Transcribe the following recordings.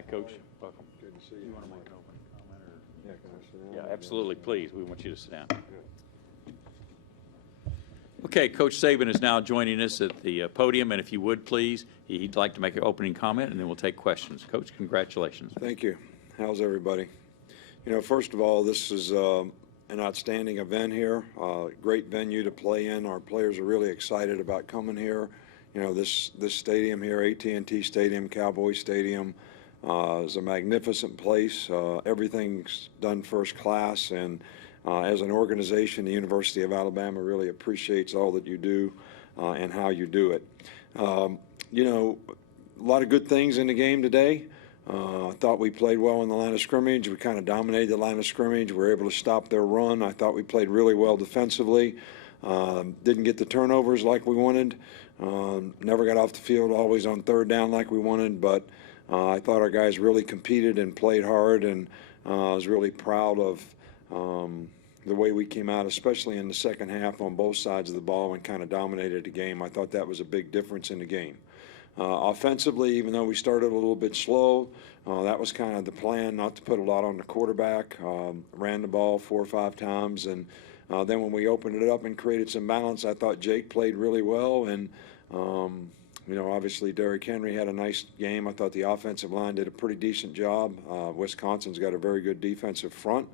Hi, Coach. Welcome. Good to see you. You want to make an opening comment? Or? Yeah, can I sit down? Yeah, absolutely. Please, we want you to sit down. Okay, Coach Saban is now joining us at the podium, and if you would, please, he'd like to make an opening comment, and then we'll take questions. Coach, congratulations. Thank you. How's everybody? You know, first of all, this is an outstanding event here. Great venue to play in. Our players are really excited about coming here. You know, this stadium here, AT&T Stadium, Cowboy Stadium, is a magnificent place. Everything's done first class, and as an organization, the University of Alabama really appreciates all that you do and how you do it. You know, a lot of good things in the game today. I thought we played well in the line of scrimmage. We kind of dominated the line of scrimmage. We were able to stop their run. I thought we played really well defensively. Didn't get the turnovers like we wanted. Never got off the field always on third down like we wanted, but I thought our guys really competed and played hard, and I was really proud of the way we came out, especially in the second half on both sides of the ball, and kind of dominated the game. I thought that was a big difference in the game. Offensively, even though we started a little bit slow, that was kind of the plan, not to put a lot on the quarterback. Ran the ball 4 or 5 times, and then when we opened it up and created some balance, I thought Jake played really well, and you know, obviously Derrick Henry had a nice game. I thought the offensive line did a pretty decent job. Wisconsin's got a very good defensive front.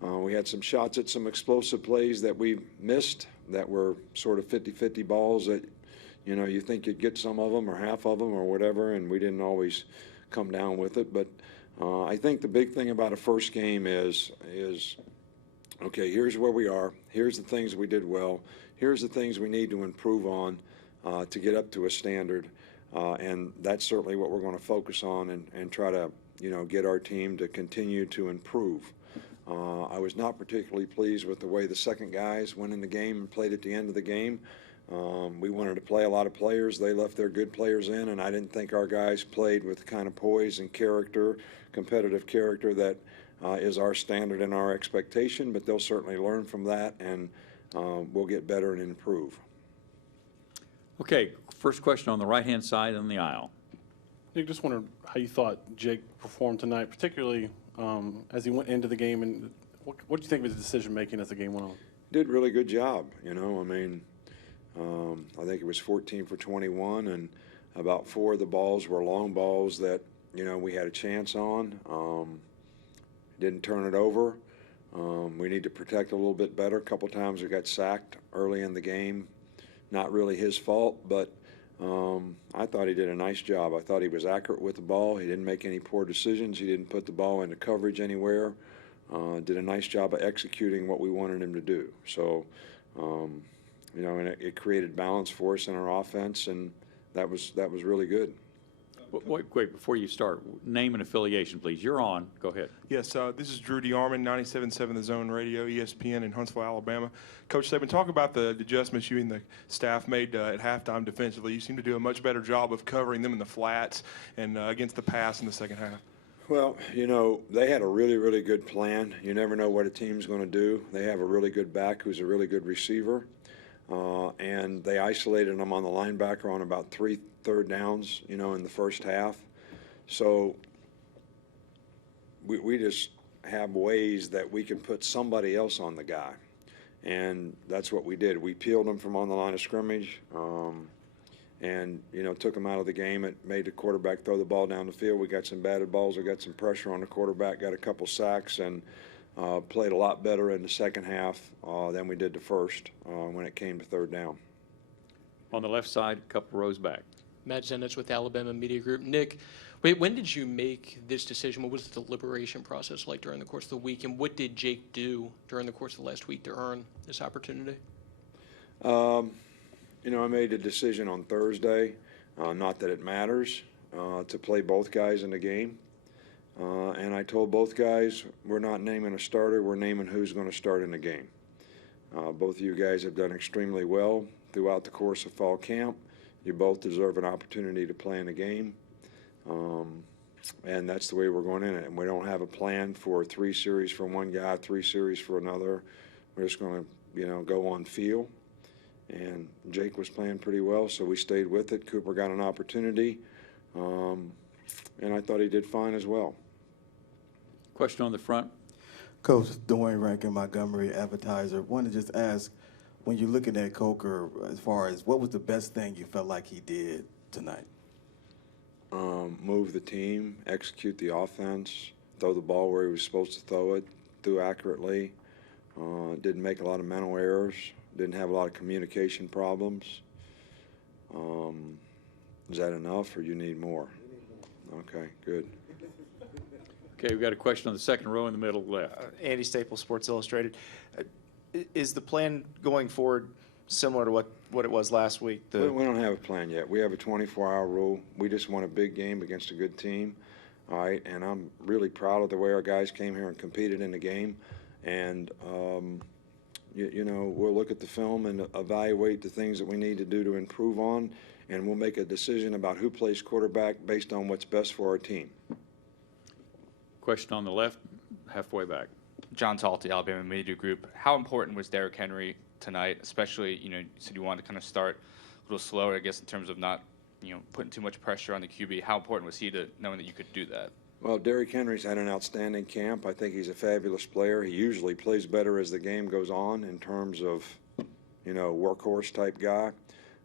We had some shots at some explosive plays that we missed that were sort of 50-50 balls that, you know, you think you'd get some of them or half of them or whatever, and we didn't always come down with it. But I think the big thing about a first game is okay, here's where we are. Here's the things we did well. Here's the things we need to improve on to get up to a standard. And that's certainly what we're going to focus on and try to, you know, get our team to continue to improve. I was not particularly pleased with the way the second guys went in the game and played at the end of the game. We wanted to play a lot of players. They left their good players in, and I didn't think our guys played with the kind of poise and character, competitive character that is our standard and our expectation, but they'll certainly learn from that, and we'll get better and improve. Okay, first question on the right-hand side on the aisle. Nick, just wondered how you thought Jake performed tonight, particularly as he went into the game, and what do you think of his decision-making as the game went on? Did a really good job, you know. I mean, I think it was 14 for 21, and about 4 of the balls were long balls that, you know, we had a chance on. Didn't turn it over. We need to protect a little bit better. A couple times we got sacked early in the game. Not really his fault, but I thought he did a nice job. I thought he was accurate with the ball. He didn't make any poor decisions. He didn't put the ball into coverage anywhere. Did a nice job of executing what we wanted him to do. So, you know, and it created balance for us in our offense, and that was really good. Wait, before you start, name and affiliation, please. You're on. Go ahead. Yes, this is Drew DeArmond, 97.7 The Zone Radio, ESPN in Huntsville, Alabama. Coach Saban, talk about the adjustments you and the staff made at halftime defensively. You seem to do a much better job of covering them in the flats and against the pass in the second half. Well, you know, they had a really, really good plan. You never know what a team's going to do. They have a really good back who's a really good receiver, and they isolated them on the linebacker on about 3 third downs, you know, in the first half. So we just have ways that we can put somebody else on the guy, and that's what we did. We peeled them from on the line of scrimmage, and, you know, took them out of the game. It made the quarterback throw the ball down the field. We got some batted balls. We got some pressure on the quarterback, got a couple sacks, and played a lot better in the second half than we did the first when it came to third down. On the left side, a couple rows back. Matt Zenitz with Alabama Media Group. Nick, when did you make this decision? What was the deliberation process like during the course of the week, and what did Jake do during the course of the last week to earn this opportunity? You know, I made a decision on Thursday, not that it matters, to play both guys in the game. And I told both guys, we're not naming a starter, we're naming who's going to start in the game. Both of you guys have done extremely well throughout the course of fall camp. You both deserve an opportunity to play in the game. And that's the way we're going in it. And we don't have a plan for 3 series for one guy, 3 series for another. We're just going to, you know, go on feel. And Jake was playing pretty well, so we stayed with it. Cooper got an opportunity. and I thought he did fine as well. Question on the front. Coach Dwayne Rankin, Montgomery Advertiser. Wanted to just ask, when you're looking at Coker, as far as what was the best thing you felt like he did tonight? Move the team, execute the offense, throw the ball where he was supposed to throw it, threw accurately, didn't make a lot of mental errors, didn't have a lot of communication problems. Is that enough, or you need more? Okay, good. Okay, we've got a question on the second row in the middle left. Andy Staples, Sports Illustrated. Is the plan going forward similar to what it was last week? We don't have a plan yet. We have a 24-hour rule. We just want a big game against a good team, all right? And I'm really proud of the way our guys came here and competed in the game. And, you know, we'll look at the film and evaluate the things that we need to do to improve on, and we'll make a decision about who plays quarterback based on what's best for our team. Question on the left, halfway back. John Talty, Alabama Media Group. How important was Derrick Henry tonight, especially, you know, you said you wanted to kind of start a little slower, I guess, in terms of not, you know, putting too much pressure on the QB. How important was he to knowing that you could do that? Well, Derrick Henry's had an outstanding camp. I think he's a fabulous player. He usually plays better as the game goes on in terms of, you know, workhorse-type guy.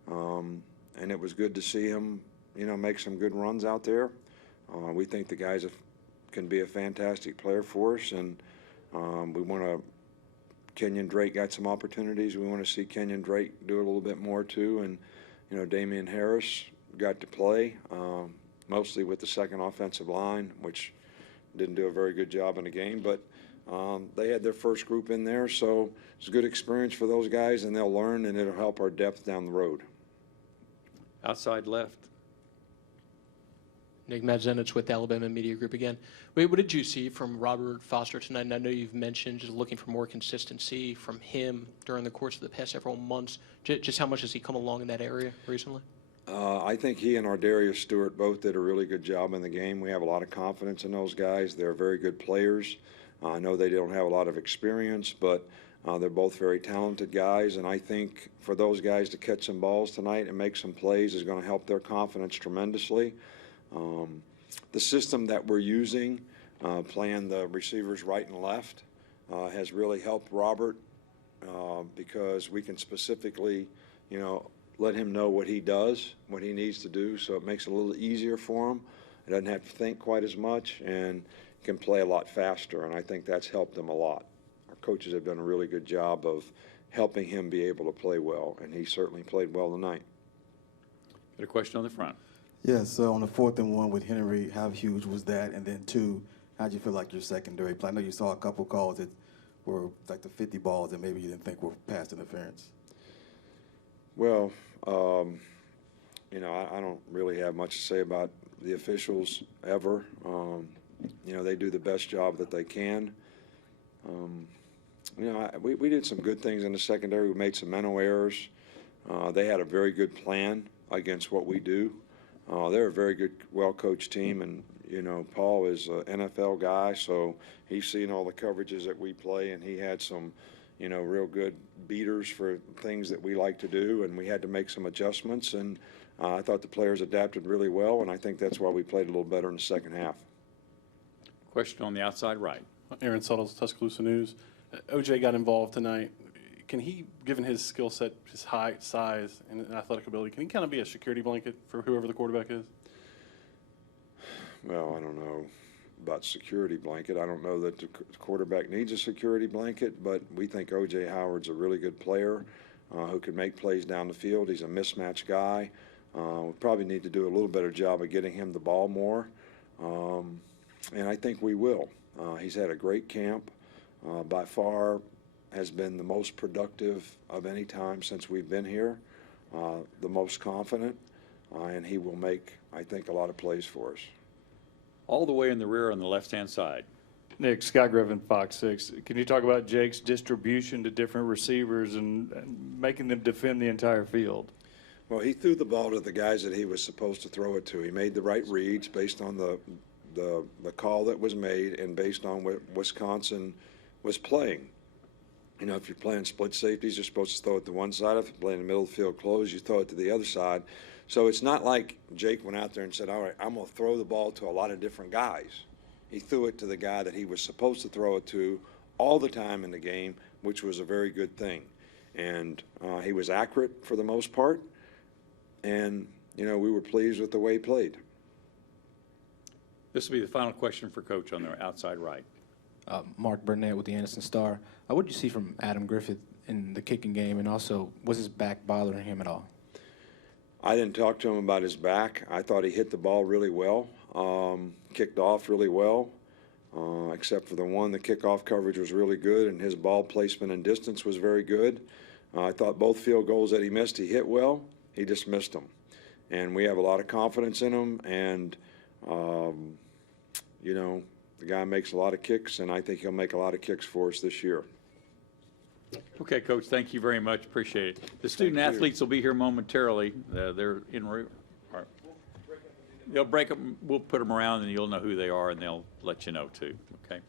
And it was good to see him, you know, make some good runs out there. We think the guys can be a fantastic player for us, and we want to – Kenyon Drake got some opportunities. We want to see Kenyon Drake do a little bit more too. And, you know, Damian Harris got to play mostly with the second offensive line, which didn't do a very good job in the game. But they had their first group in there, so it's a good experience for those guys, and they'll learn, and it'll help our depth down the road. Outside left. Nick Madzenich with Alabama Media Group again. What did you see from Robert Foster tonight? And I know you've mentioned just looking for more consistency from him during the course of the past several months. Just how much has he come along in that area recently? I think he and Ardarius Stewart both did a really good job in the game. We have a lot of confidence in those guys. They're very good players. I know they don't have a lot of experience, but they're both very talented guys. And I think for those guys to catch some balls tonight and make some plays is going to help their confidence tremendously. The system that we're using, playing the receivers right and left, has really helped Robert because we can specifically, you know, let him know what he does, what he needs to do, so it makes it a little easier for him. He doesn't have to think quite as much and can play a lot faster, and I think that's helped him a lot. Our coaches have done a really good job of helping him be able to play well, and he certainly played well tonight. Got a question on the front. Yeah, so on the 4th and 1 with Henry, how huge was that? And then 2, how'd you feel like your secondary play? I know you saw a couple calls that were like the 50 balls that maybe you didn't think were pass interference. Well, you know, I don't really have much to say about the officials ever. You know, they do the best job that they can. You know, we did some good things in the secondary. We made some mental errors. They had a very good plan against what we do. They're a very good, well-coached team, and, you know, Paul is an NFL guy, so he's seen all the coverages that we play, and he had some, you know, real good beaters for things that we like to do, and we had to make some adjustments, and I thought the players adapted really well, and I think that's why we played a little better in the second half. Question on the outside right. Aaron Suttles, Tuscaloosa News. OJ got involved tonight. Can he, given his skill set, his height, size, and athletic ability, can he kind of be a security blanket for whoever the quarterback is? Well, I don't know about security blanket. I don't know that the quarterback needs a security blanket, but we think O.J. Howard's a really good player who can make plays down the field. He's a mismatch guy. We probably need to do a little better job of getting him the ball more, and I think we will. He's had a great camp. By far has been the most productive of any time since we've been here, the most confident, and he will make, I think, a lot of plays for us. All the way in the rear on the left-hand side. Nick, Scott Griffin, Fox 6. Can you talk about Jake's distribution to different receivers and making them defend the entire field? Well, he threw the ball to the guys that he was supposed to throw it to. He made the right reads based on the call that was made and based on what Wisconsin was playing. You know, if you're playing split safeties, you're supposed to throw it to one side. If you're playing the middle of the field closed, you throw it to the other side. So it's not like Jake went out there and said, all right, I'm going to throw the ball to a lot of different guys. He threw it to the guy that he was supposed to throw it to all the time in the game, which was a very good thing. And he was accurate for the most part. And, you know, we were pleased with the way he played. This will be the final question for Coach on the outside right. Mark Burnett with the Anderson Star. What did you see from Adam Griffith in the kicking game, and also was his back bothering him at all? I didn't talk to him about his back. I thought he hit the ball really well, kicked off really well, except for the one. The kickoff coverage was really good, and his ball placement and distance was very good. I thought both field goals that he missed, he hit well. He just missed them. And we have a lot of confidence in him, and, you know, the guy makes a lot of kicks, and I think he'll make a lot of kicks for us this year. Okay, Coach, thank you very much. Appreciate it. The student athletes will be here momentarily. They're in route. They'll break them. We'll put them around, and you'll know who they are, and they'll let you know, too. Okay.